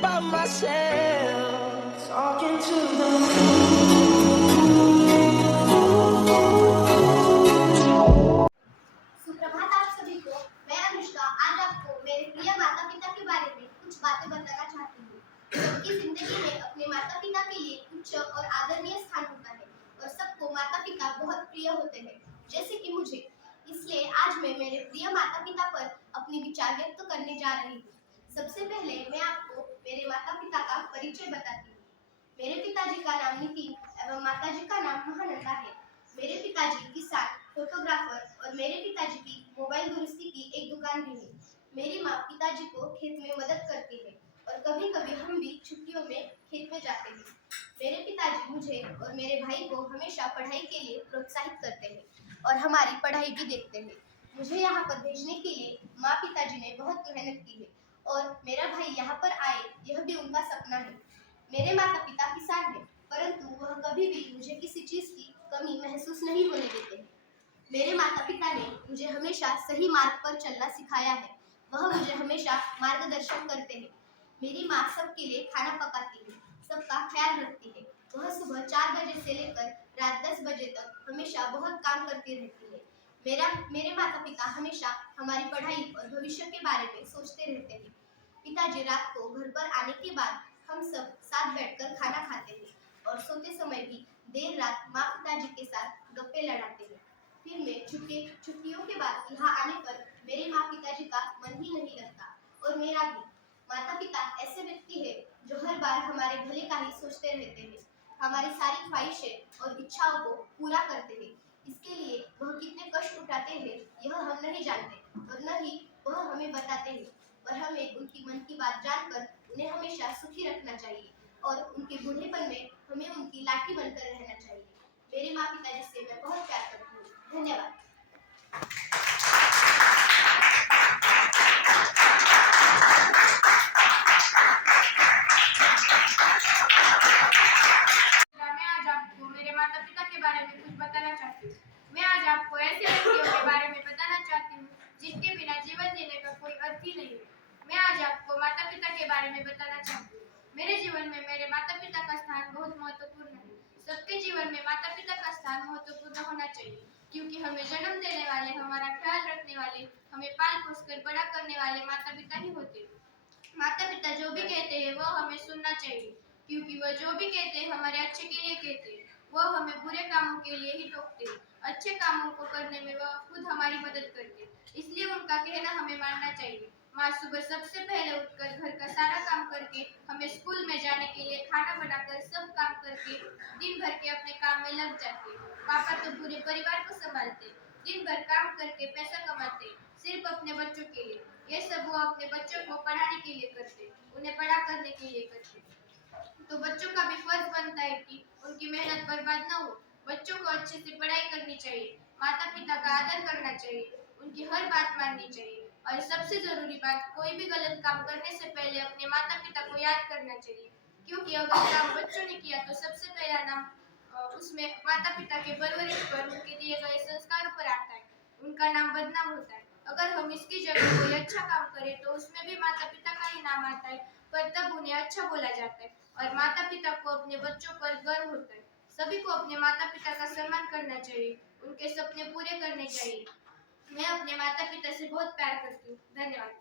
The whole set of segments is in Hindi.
by myself, talking to the सुप्रभात आप सभी को। मैं अनुष्का आज आपको मेरे प्रिय माता पिता के बारे में कुछ बातें बताना चाहती हूँ। सबकी जिंदगी में अपने माता पिता के लिए उच्च और आदरणीय स्थान होता है और सबको माता पिता बहुत प्रिय होते हैं, जैसे कि मुझे। इसलिए आज मैं मेरे प्रिय माता पिता पर अपने विचार व्यक्त करने जा रही हूँ। सबसे पहले मैं आपको मेरे माता पिता का परिचय बताती हूँ। मेरे पिताजी का नाम नितिन एवं माताजी का नाम महानंदा है। मेरे पिताजी किसान, फोटोग्राफर और मेरे पिताजी की मोबाइल दुरुस्ती की एक दुकान भी है। मेरी माँ पिताजी को खेत में मदद करती है और कभी-कभी हम भी छुट्टियों में खेत में जाते हैं। मेरे पिताजी मुझे और मेरे भाई को हमेशा पढ़ाई के लिए प्रोत्साहित करते हैं और हमारी पढ़ाई भी देखते हैं। मुझे यहाँ पर भेजने के लिए माँ पिताजी ने बहुत मेहनत की है और मेरा भाई यहाँ पर आए यह भी उनका सपना है। मेरे माता पिता किसान हैं, परंतु वह कभी भी मुझे किसी चीज की कमी महसूस नहीं होने देते हैं। मेरे माता पिता ने मुझे हमेशा सही मार्ग पर चलना सिखाया है। वह मुझे हमेशा मार्गदर्शन करते हैं। मेरी माँ सबके लिए खाना पकाती है, सबका ख्याल रखती है। वह सुबह 4 बजे से लेकर रात 10 बजे तक हमेशा बहुत काम करती रहती है। मेरे माता पिता हमेशा हमारी पढ़ाई और भविष्य के बारे में सोचते रहते हैं। पिताजी रात को घर पर आने के बाद हम सब साथ बैठकर खाना खाते हैं और सोते समय भी देर रात माँ पिताजी के साथ गप्पे लड़ाते हैं। फिर मैं छुट्टियों के बाद यहाँ आने पर मेरे माँ पिताजी का मन ही नहीं लगता और मेरा भी। माता पिता ऐसे व्यक्ति है जो हर बार हमारे भले का ही सोचते रहते हैं, हमारी सारी ख्वाहिशें और इच्छाओं को पूरा करते हैं। इसके लिए वह कितने कष्ट उठाते हैं यह हम नहीं जानते और न ही वह हमें बताते हैं, पर हमें उनकी मन की बात जानकर उन्हें हमेशा सुखी रखना चाहिए और उनके बूढ़ेपन में हमें उनकी लाठी बनकर रहना चाहिए। मेरे माँ पिताजी से मैं बहुत प्यार करती हूँ। धन्यवाद। मैं आज आपको मेरे माता पिता के बारे में कुछ बताना चाहती हूँ। मैं आज आपको ऐसे व्यक्तियों के बारे में बताना चाहती हूँ जिनके बिना जीवन जीने का कोई अर्थ ही नहीं है। मैं आज आपको माता पिता के बारे में बताना चाहती हूँ। मेरे जीवन में मेरे माता पिता का स्थान बहुत महत्वपूर्ण है। सबके जीवन में माता पिता का स्थान महत्वपूर्ण होना चाहिए, क्योंकि हमें जन्म देने वाले, हमारा ख्याल रखने वाले, हमें पाल पोस कर बड़ा करने वाले माता पिता ही होते हैं। माता पिता जो भी कहते हैं वह हमें सुनना चाहिए, क्योंकि वह जो भी कहते हैं हमारे अच्छे के लिए कहते हैं। वह हमें बुरे कामों के लिए ही टोकते हैं। अच्छे कामों को करने में वह खुद हमारी मदद करते हैं, इसलिए उनका कहना हमें मानना चाहिए। माँ सुबह सबसे पहले उठकर घर का सारा काम करके हमें स्कूल में जाने के लिए खाना बनाकर सब काम करके दिन भर के अपने काम में लग जाते हैं। पापा तो पूरे परिवार को संभालते, दिन भर काम करके पैसा कमाते, सिर्फ अपने बच्चों के लिए। ये सब वो अपने बच्चों को पढ़ाने के लिए करते, उन्हें बड़ा करने के लिए करते। तो बच्चों का भी फर्ज बनता है कि उनकी मेहनत बर्बाद न हो। बच्चों को अच्छे से पढ़ाई करनी चाहिए, माता पिता का आदर करना चाहिए, उनकी हर बात माननी चाहिए और सबसे जरूरी बात, कोई भी गलत काम करने से पहले अपने माता पिता को याद करना चाहिए, क्योंकि अगर काम बच्चों ने किया तो सबसे पहला नाम उसमें माता पिता के परवरिश पर, उनके दिए गए संस्कारों पर आता है। उनका नाम बदनाम होता है। अगर हम इसकी जगह कोई अच्छा काम करें तो उसमें भी माता पिता का ही नाम आता है, पर तब उन्हें अच्छा बोला जाता है और माता पिता को अपने बच्चों पर गर्व होता है। सभी को अपने माता पिता का सम्मान करना चाहिए, उनके सपने पूरे करने चाहिए। मैं अपने माता पिता से बहुत प्यार करती हूँ। धन्यवाद।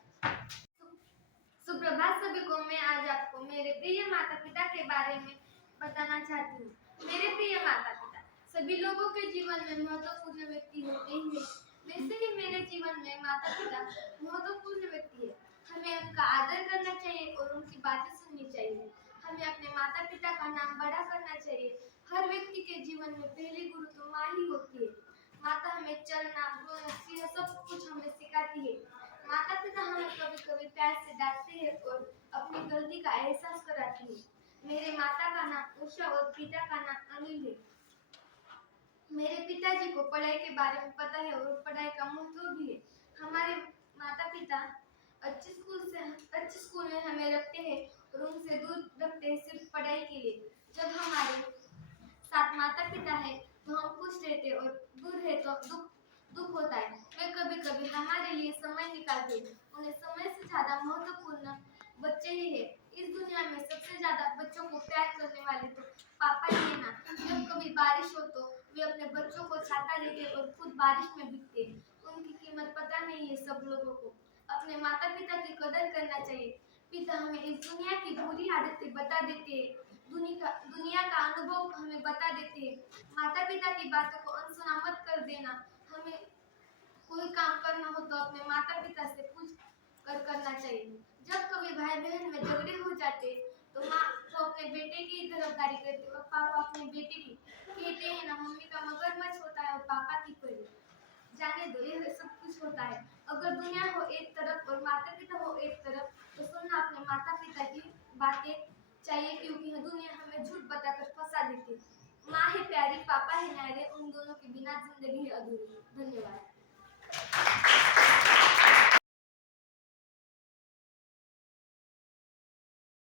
सुप्रभात सभी को। मैं आज आपको मेरे प्रिय माता पिता के बारे में बताना चाहती हूँ। मेरे प्रिय माता पिता सभी लोगों के जीवन में महत्वपूर्ण व्यक्ति होते ही हैं। वैसे ही मेरे जीवन में माता पिता महत्वपूर्ण व्यक्ति है। हमें उनका आदर करना चाहिए और उनकी बातें सुननी चाहिए। हमें अपने माता पिता का नाम बड़ा करना चाहिए। हर व्यक्ति के जीवन में पहली गुरु तो माँ ही होती है। माता हमें चलना, बोलना, यह सब कुछ हमें सिखाती है। माता पिता हमें कभी कभी प्यार से डांटते हैं और अपनी गलती का एहसास कराती है। मेरे माता का नाम उषा और पिता का नाम अनिल है। मेरे पिताजी को पढ़ाई के बारे में पता है और पढ़ाई का महत्व भी है। हमारे माता पिता अच्छे स्कूल में हमें रखते हैं और उनसे दूर रखते हैं सिर्फ पढ़ाई के लिए। जब हमारे साथ माता पिता है तो हम खुश रहते और दूर है तो दुख होता है। वे कभी कभी हमारे लिए समय निकालते, उन्हें समय से ज्यादा महत्वपूर्ण बच्चे ही है। इस दुनिया में सबसे ज्यादा बच्चों को प्यार करने वाले तो पापा ही है ना। जब कभी बारिश हो तो वे अपने बच्चों को छाता देते और खुद बारिश में भीगते। उनकी कीमत पता नहीं है सब लोगों को। अपने माता पिता की कदर करना चाहिए। पिता हमें इस दुनिया की बुरी आदतें बता देते हैं, दुनिया का अनुभव हमें बता देते हैं। माता पिता की बातों को अनसुना मत कर देना। हमें कोई काम करना हो तो अपने माता पिता से पूछ कर करना चाहिए। जब कभी भाई बहन में झगड़े हो जाते तो माँ तो अपने बेटे की तरफदारी करती और पापा अपने बेटे की। कहते हैं ना, मम्मी का मगरमच्छ होता है और पापा की परी। जाने दो, ये सब कुछ होता है। अगर दुनिया हो एक तरफ और माता पिता हो एक तरफ तो सुनना अपने माता पिता की बातें चाहिए, क्योंकि दुनिया हमें झूठ बताकर फंसा देती है। माँ है प्यारी, पापा है न्यारे, उन दोनों के बिना जिंदगी है अधूरी। धन्यवाद।